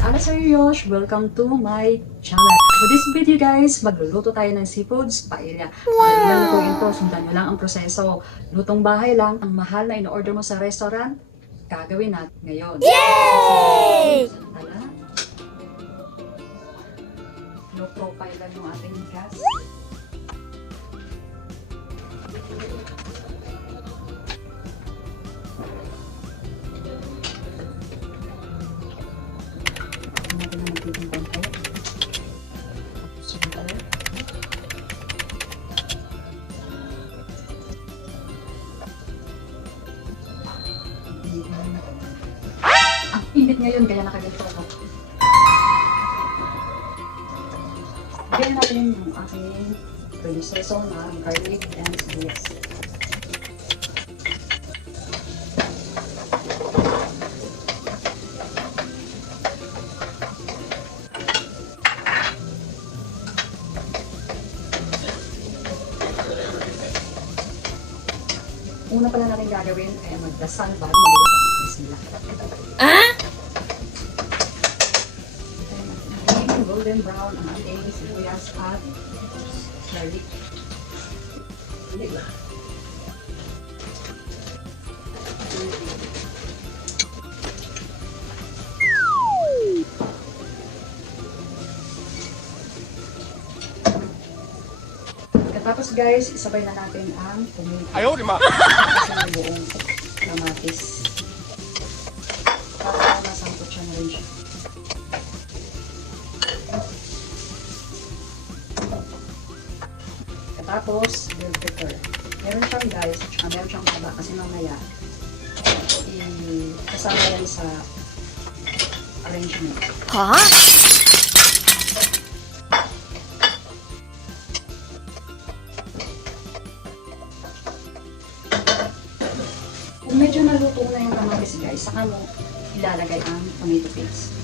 Ana Yosh, welcome to my channel. For this video guys, magluluto tayo ng seafoods paella. Madali lang lutuin to, sundan nyo lang ang proseso. Lutong bahay lang, ang mahal na in-order mo sa restaurant, gagawin natin ngayon. Yay! Tala. Low profile lang yung ating gas. Ang init ngayon, kaya nakaganto ako. Bigyan natin yung aking proseso na garlic and sibuyas. Una pala natin gagawin ay magdasal bago mag-iwan sila. Golden brown ang ating sibuyas at garlic. Tapos guys, isabay na natin ang tomato. Ayaw, di ma! Kasi may buong kamatis. Para masangkot siya na rin siya. Tapos, bell pepper. Meron siyang guys, at saka meron siyang taba kasi mamaya kasama yan sa arrangement. Huh? Kung medyo naluto na yung kamatis guys, saka mo ilalagay ang tomato paste.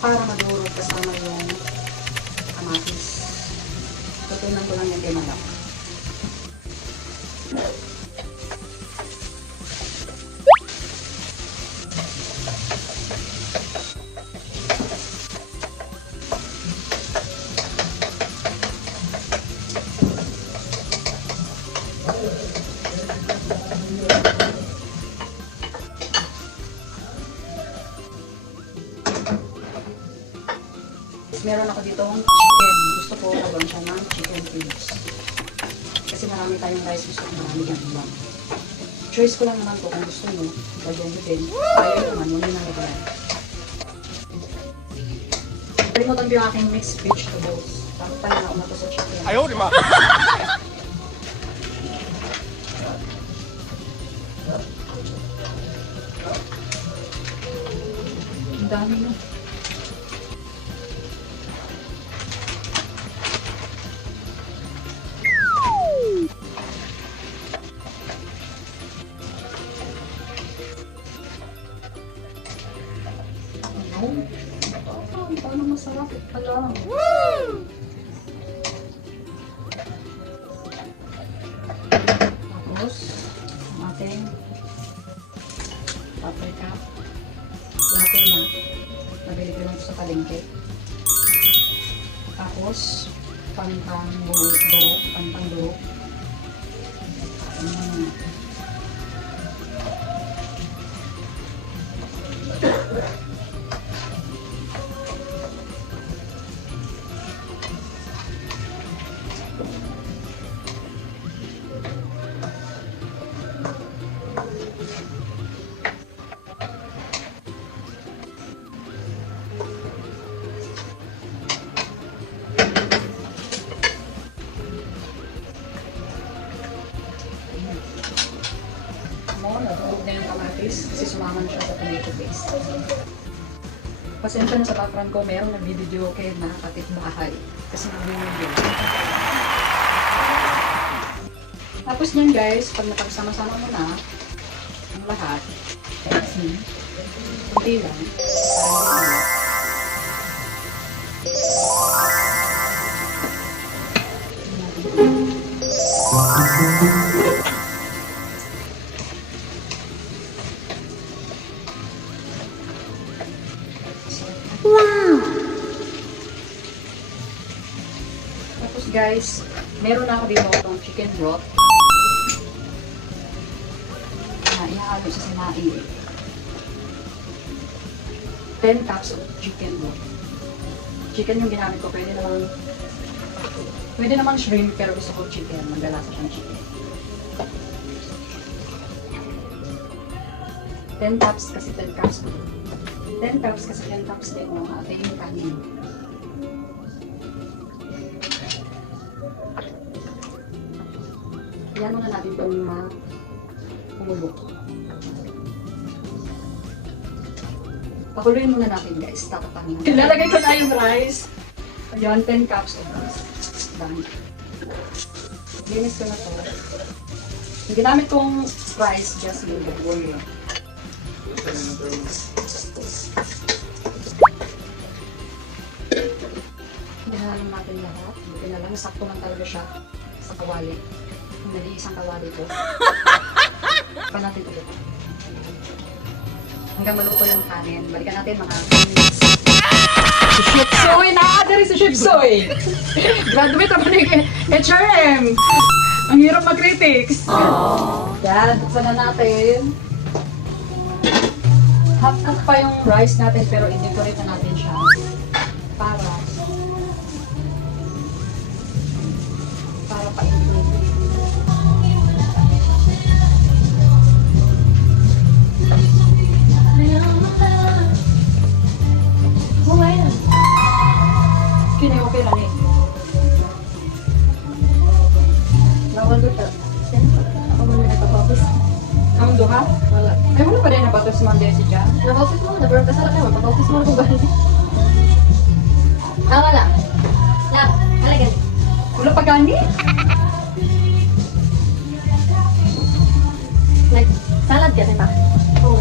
Para madurog kasama yung kamatis. Tutunan ko lang yan kay Malak. Meron ako dito ng chicken. Gusto ko lagyan siya ng chicken cubes. Kasi marami tayong rice, gusto ko marami yan lang. Choice ko lang naman po kung gusto nyo. Lagyan nyo din. Ayaw naman, huwag nyo nalagyan. Kalimutan ko yung aking mixed vegetables. Tapos tayo na umato sa chicken. Ayaw, di ma! Ang dami no. Paano masarap pala. Tapos, ang ating paprika. Lahat na. Nabili ko lang sa palengke. Tapos, pantang durok. Nahulog na yung kamatis kasi sumaman siya sa tomato paste. Pasensya na sa background ko, mayroong nagbibideo kay na kapitbahay kasi nagbibideo. Tapos niyan guys, pag napagsama-sama mo na ang lahat, hindi lang, parang Tapos guys, meron na ako dito itong chicken broth. Ihalo sa sinai. 10 cups of chicken broth. Chicken yung ginamit ko. Pwede namang shrimp, pero gusto ko chicken. Maglalasa siyang chicken. 10 cups kasi 10 cups. 10 cups kasi 10 cups din yung ating kanin. Yan muna natin itong kumulo. Pakuluin muna natin guys. Tatapangin natin. Ilalagay ko na yung rice. Ayan, 10 cups of rice. Done. Linis ko na to. Yung ginamit kong rice, just yung boil. Hinahalin natin lahat. Buti na lang, sakto lang talaga siya sa kawali. Kung nag-iisang kawali ko. Pa natin ulit. Hanggang maluto yung kanin. Balikan natin mga 10 minutes. Si Chef Soy! Nakakadari si Chef Soy! Graduate ako ng HRM! Ang hirap mag-critics! Yan, buksan na natin. Half cook pa yung rice natin pero i-decorate na natin siya. Para pa-improve. Okay lang eh. Bawal doon. Ako muna nagpapapos. Kamang duha? Wala. Ay, wala pa rin napapos si Monday si Jan? Napapos mo na, pero kasara kayo, napapos mo na kung gano'n. Wala. Lang, halagyan. Wala pa gani? Like, salad ka, diba? Oo.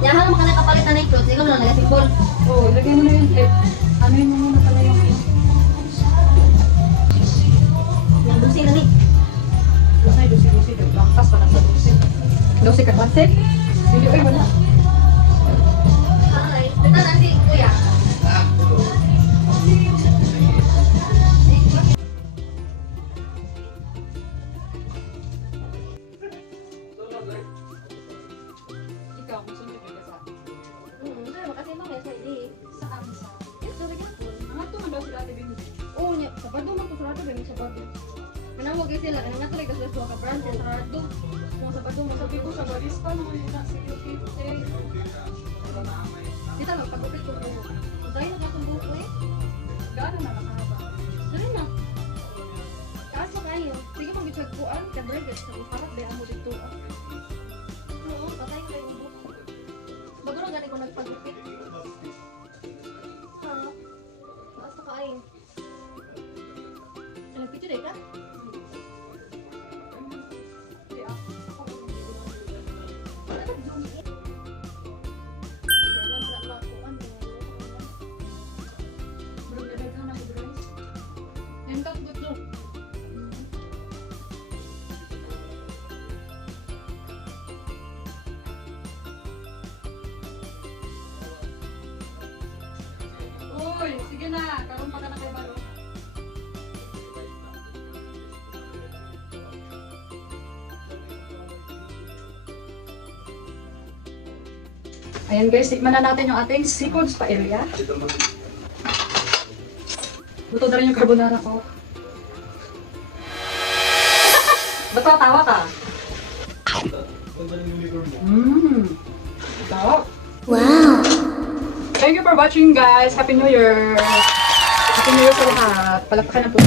Yahan naman ka nakapalit na yung fruits, ikaw na nagasipol. Oo, lagay mo na yun. Ano yun mo muna pala yung... Yung dusi na ni. Lasay, dusi. Lakas pa lang sa dusi. Dusi ka pansit? Hindi, ay wala. Ay, ito na si Kuya. Ikaw, musunod ka sa... Makasay mo kaya sa ili. Saan sa... Yes, sorry ka po. Mga ito daw sila ate Bimbi. Oo niya, sabado man ko sarado ba yung sabado. Kanawag kayo sila, kanang nga talaga sila sa ka-brand, sarado. Mga sabado mo Sabi ko sa baris pa naman yun na sa UK. Kita lang, pag-upit ko po. Dahil na katong buko eh. Gaano na nakahaba? Dali na. Kaso kayo, sige pang gitsagpuan, ka-burger, sa uparat, bayan mo dito. Oo, patay ka yung buko. Bago na gani ko nagpag-upit. Ha? Taas na kain. Nagpicture day ka? Uy, sige na. Karoon pa ka na kay Baro. Ayan guys, tikman na natin yung ating seafoods paella. Luto na rin yung carbonara ko. Ba't tawa ka? Sarap. Wow! Thank you for watching guys. Happy New Year. Happy New Year sa lahat. Palakpakan na po.